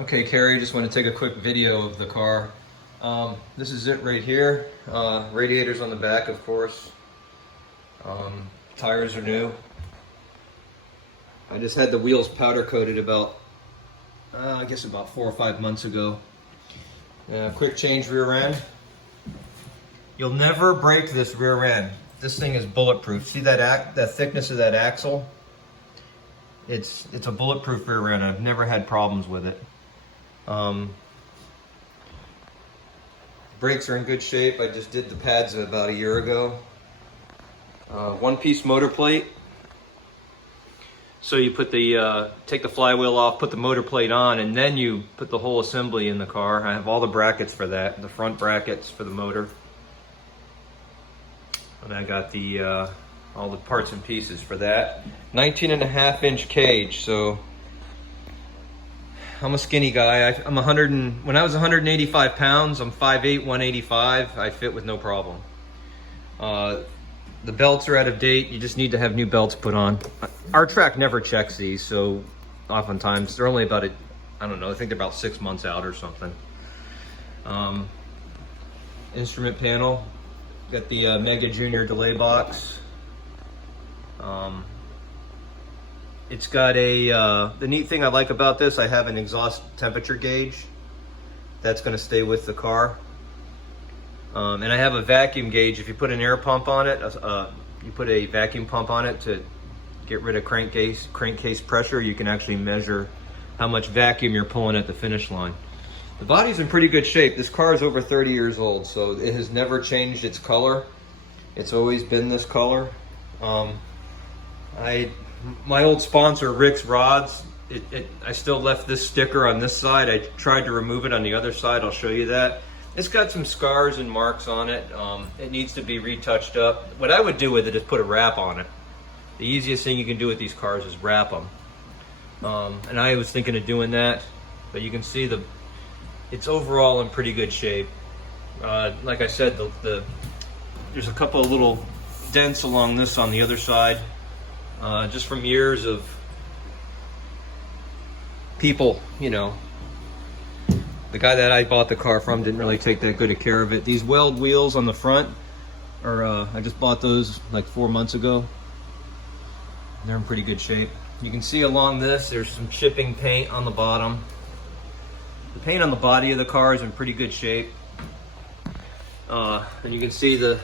Okay, Carrie, just want to take a quick video of the car. This is it right here. Radiators on the back, of course. Tires are new. I just had the wheels powder coated about, I guess about 4 or 5 months ago. Quick change rear end. You'll never break this rear end. This thing is bulletproof. See that thickness of that axle? It's a bulletproof rear end. I've never had problems with it. Brakes are in good shape. I just did the pads about a year ago. One-piece motor plate. So you put the take the flywheel off, put the motor plate on, and then you put the whole assembly in the car. I have all the brackets for that, the front brackets for the motor. And I got the all the parts and pieces for that. 19.5-inch cage, so I'm a skinny guy. When I was 185 pounds, I'm 5'8", 185. I fit with no problem. The belts are out of date. You just need to have new belts put on. Our track never checks these, so oftentimes they're only about, I don't know, I think they're about 6 months out or something. Instrument panel. Got the Mega Junior delay box. It's got the neat thing I like about this, I have an exhaust temperature gauge. That's gonna stay with the car. And I have a vacuum gauge. If you put an air pump on it, you put a vacuum pump on it to get rid of crankcase pressure, you can actually measure how much vacuum you're pulling at the finish line. The body's in pretty good shape. This car is over 30 years old, so it has never changed its color. It's always been this color. My old sponsor, Rick's Rods, I still left this sticker on this side. I tried to remove it on the other side. I'll show you that. It's got some scars and marks on it. It needs to be retouched up. What I would do with it is put a wrap on it. The easiest thing you can do with these cars is wrap them. And I was thinking of doing that, but you can see it's overall in pretty good shape. Like I said, there's a couple of little dents along this on the other side. Just from years of people, you know. The guy that I bought the car from didn't really take that good a care of it. These weld wheels on the front I just bought those like 4 months ago. They're in pretty good shape. You can see along this, there's some chipping paint on the bottom. The paint on the body of the car is in pretty good shape. And you can see this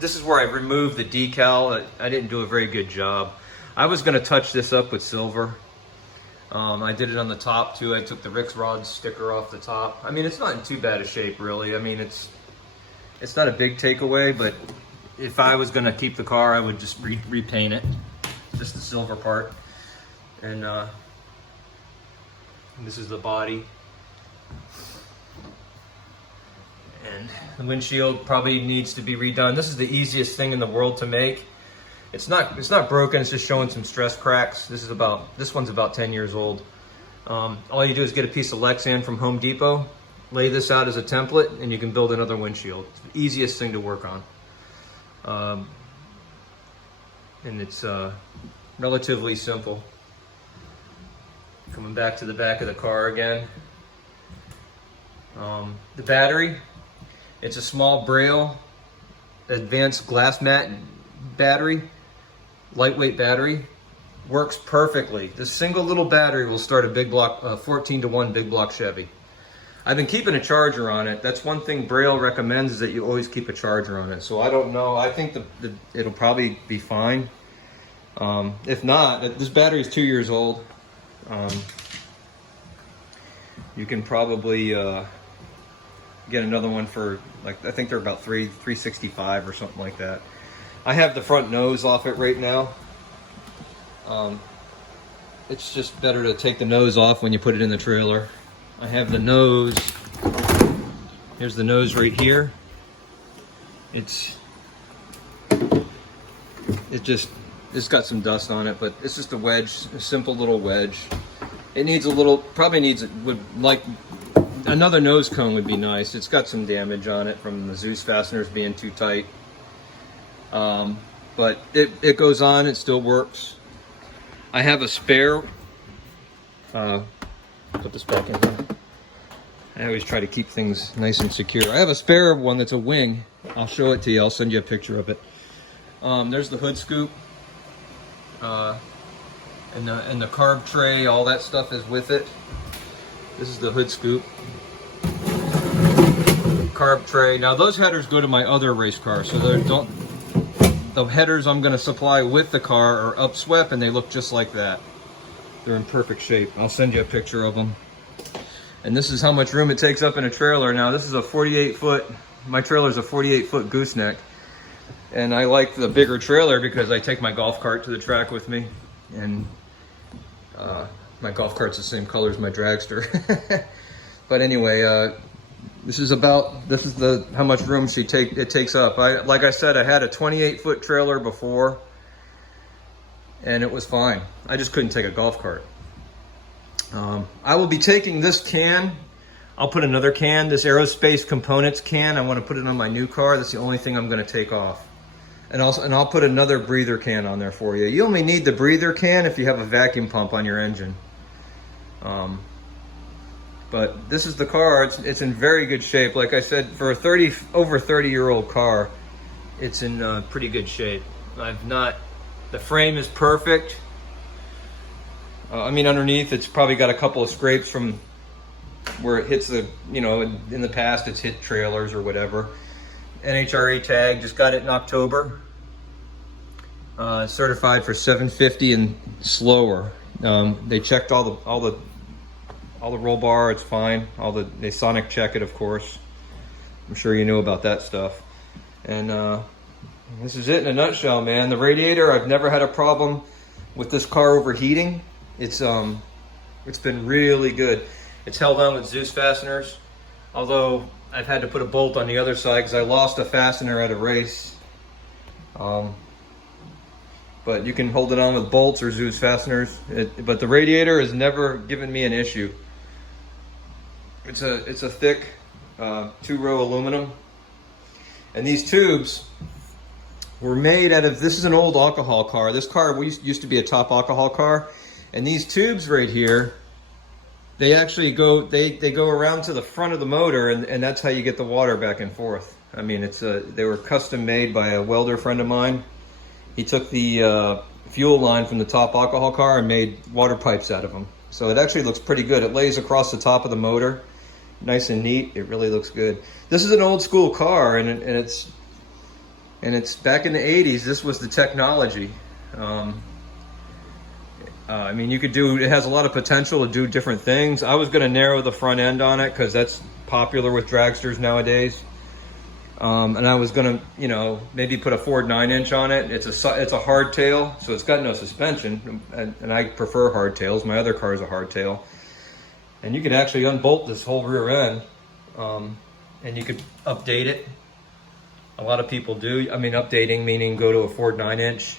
is where I removed the decal. I didn't do a very good job. I was gonna touch this up with silver. I did it on the top too. I took the Rick's Rods sticker off the top. I mean, it's not in too bad a shape really. I mean, it's not a big takeaway, but if I was gonna keep the car, I would just repaint it, just the silver part. And this is the body. And the windshield probably needs to be redone. This is the easiest thing in the world to make. It's not broken, it's just showing some stress cracks. This one's about 10 years old. All you do is get a piece of Lexan from Home Depot, lay this out as a template, and you can build another windshield. It's the easiest thing to work on. And it's relatively simple. Coming back to the back of the car again. The battery, it's a small Braille advanced glass mat battery, lightweight battery, works perfectly. This single little battery will start a big block, 14-to-1 big block Chevy. I've been keeping a charger on it. That's one thing Braille recommends, is that you always keep a charger on it. So I don't know, I think it'll probably be fine. If not, this battery is 2 years old. You can probably get another one for, like, I think they're about $365 or something like that. I have the front nose off it right now. It's just better to take the nose off when you put it in the trailer. I have the nose. Here's the nose right here. It's got some dust on it, but it's just a wedge, a simple little wedge. It needs another nose cone would be nice. It's got some damage on it from the Zeus fasteners being too tight. But it goes on, it still works. I have a spare Put this back in here. I always try to keep things nice and secure. I have a spare one that's a wing. I'll show it to you. I'll send you a picture of it. There's the hood scoop. And the carb tray, all that stuff is with it. This is the hood scoop. Carb tray. Now those headers go to my other race car, so the headers I'm going to supply with the car are upswept and they look just like that. They're in perfect shape. I'll send you a picture of them. And this is how much room it takes up in a trailer. Now this is a 48 foot, my trailer is a 48 foot gooseneck. And I like the bigger trailer because I take my golf cart to the track with me. And my golf cart's the same color as my Dragster. But anyway, this is how much room it takes up. Like I said, I had a 28 foot trailer before and it was fine. I just couldn't take a golf cart. I will be taking this can. I'll put another can, this aerospace components can. I want to put it on my new car. That's the only thing I'm going to take off. And I'll put another breather can on there for you. You only need the breather can if you have a vacuum pump on your engine. But this is the car. It's in very good shape. Like I said, for a over 30-year-old car, it's in pretty good shape. The frame is perfect. I mean, underneath it's probably got a couple of scrapes from where it hits the, in the past it's hit trailers or whatever. NHRA tag, just got it in October. Certified for 750 and slower. They checked all the roll bar, it's fine. They sonic check it, of course. I'm sure you know about that stuff. And this is it in a nutshell, man. The radiator, I've never had a problem with this car overheating. It's been really good. It's held on with Zeus fasteners, although I've had to put a bolt on the other side because I lost a fastener at a race. But you can hold it on with bolts or Zeus fasteners. But the radiator has never given me an issue. It's a thick 2-row aluminum, and these tubes were made out of. This is an old alcohol car. This car used to be a top alcohol car, and these tubes right here, they actually go around to the front of the motor, and that's how you get the water back and forth. I mean, they were custom made by a welder friend of mine. He took the fuel line from the top alcohol car and made water pipes out of them. So it actually looks pretty good. It lays across the top of the motor, nice and neat. It really looks good. This is an old school car, and it's back in the 80s. This was the technology. I mean, it has a lot of potential to do different things. I was going to narrow the front end on it because that's popular with dragsters nowadays. And I was going to, maybe put a Ford 9-inch on it. It's a hardtail, so it's got no suspension, and I prefer hardtails. My other car is a hardtail. And you could actually unbolt this whole rear end, and you could update it. A lot of people do. I mean, updating meaning go to a Ford 9-inch.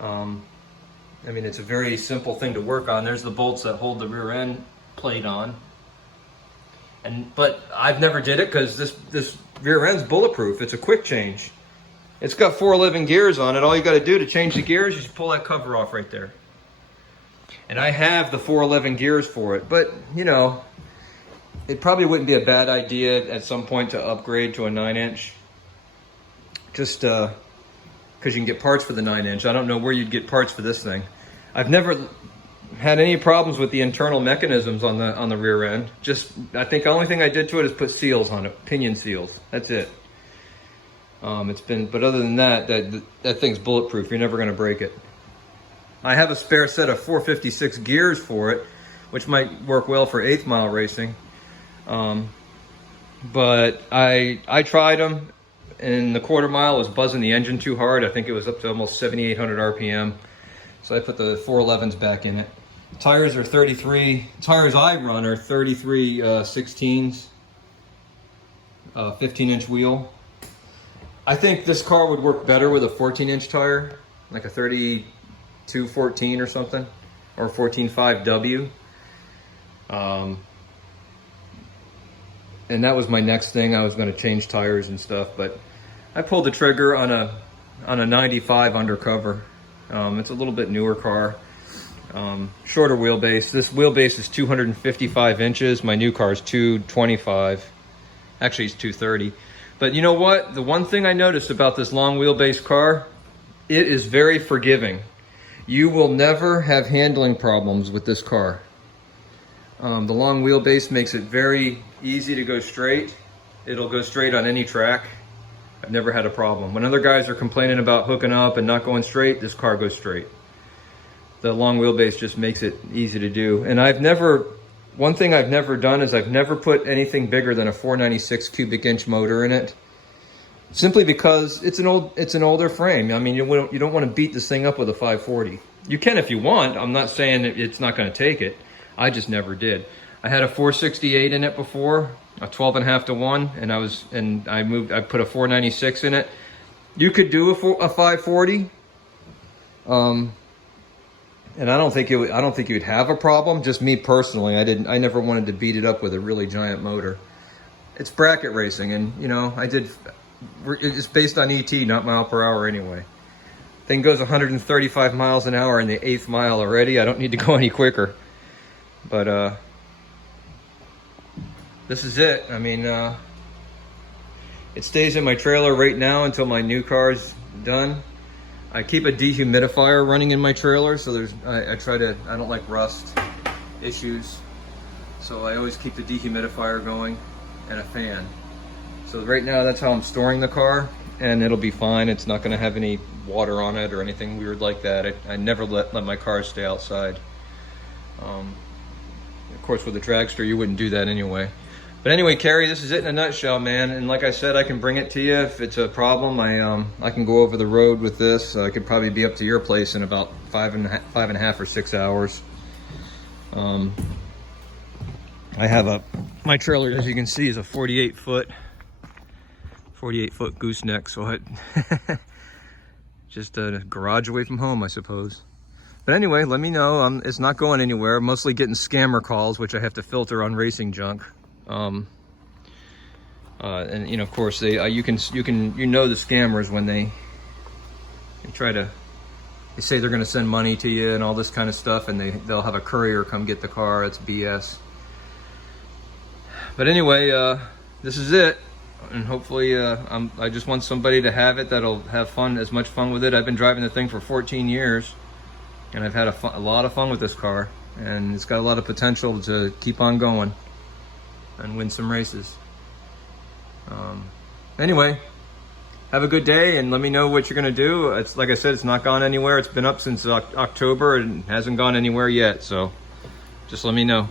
I mean, it's a very simple thing to work on. There's the bolts that hold the rear end plate on. But I've never did it because this rear end's bulletproof. It's a quick change. It's got 411 gears on it. All you got to do to change the gears is pull that cover off right there. And I have the 411 gears for it. But, it probably wouldn't be a bad idea at some point to upgrade to a 9-inch. Just because you can get parts for the 9-inch. I don't know where you'd get parts for this thing. I've never had any problems with the internal mechanisms on the rear end. I think the only thing I did to it is put seals on it, pinion seals. That's it. But other than that thing's bulletproof. You're never going to break it. I have a spare set of 456 gears for it, which might work well for 8th mile racing. But I tried them, and the quarter mile was buzzing the engine too hard. I think it was up to almost 7,800 RPM. So I put the 411s back in it. Tires are 33. Tires I run are 33 16s, 15-inch wheel. I think this car would work better with a 14-inch tire, like a 32 14 or something, or 14.5W. And that was my next thing. I was going to change tires and stuff, but I pulled the trigger on a 95 undercover. It's a little bit newer car. Shorter wheelbase. This wheelbase is 255 inches. My new car is 225. Actually, it's 230. But you know what? The one thing I noticed about this long wheelbase car, it is very forgiving. You will never have handling problems with this car. The long wheelbase makes it very easy to go straight. It'll go straight on any track. I've never had a problem. When other guys are complaining about hooking up and not going straight, this car goes straight. The long wheelbase just makes it easy to do. And one thing I've never done is I've never put anything bigger than a 496 cubic inch motor in it. Simply because it's an older frame. I mean, you don't want to beat this thing up with a 540. You can if you want. I'm not saying it's not going to take it. I just never did. I had a 468 in it before, a 12.5-to-1, and I put a 496 in it. You could do a 540. And I don't think you'd have a problem. Just me personally, I never wanted to beat it up with a really giant motor. It's bracket racing, and you know, it's based on ET, not mile per hour anyway. Thing goes 135 miles an hour in the 8th mile already. I don't need to go any quicker. But this is it. I mean, it stays in my trailer right now until my new car's done. I keep a dehumidifier running in my trailer, so I don't like rust issues. So I always keep the dehumidifier going and a fan. So right now that's how I'm storing the car, and it'll be fine. It's not gonna have any water on it or anything weird like that. I never let my car stay outside. Of course with a Dragster you wouldn't do that anyway. But anyway, Carrie, this is it in a nutshell, man. And like I said, I can bring it to you if it's a problem. I can go over the road with this. I could probably be up to your place in about five and a half or 6 hours. I have my trailer, as you can see, is a 48 foot gooseneck. So just a garage away from home, I suppose. But anyway, let me know. It's not going anywhere. I'm mostly getting scammer calls, which I have to filter on Racing Junk. And you know, of course, you know the scammers when they say they're going to send money to you and all this kind of stuff, and they'll have a courier come get the car. It's BS. But anyway, this is it, and hopefully I just want somebody to have it that'll have fun, as much fun with it. I've been driving the thing for 14 years, and I've had a lot of fun with this car, and it's got a lot of potential to keep on going and win some races. Anyway, have a good day, and let me know what you're gonna do. It's like I said, it's not gone anywhere. It's been up since October and hasn't gone anywhere yet, so just let me know.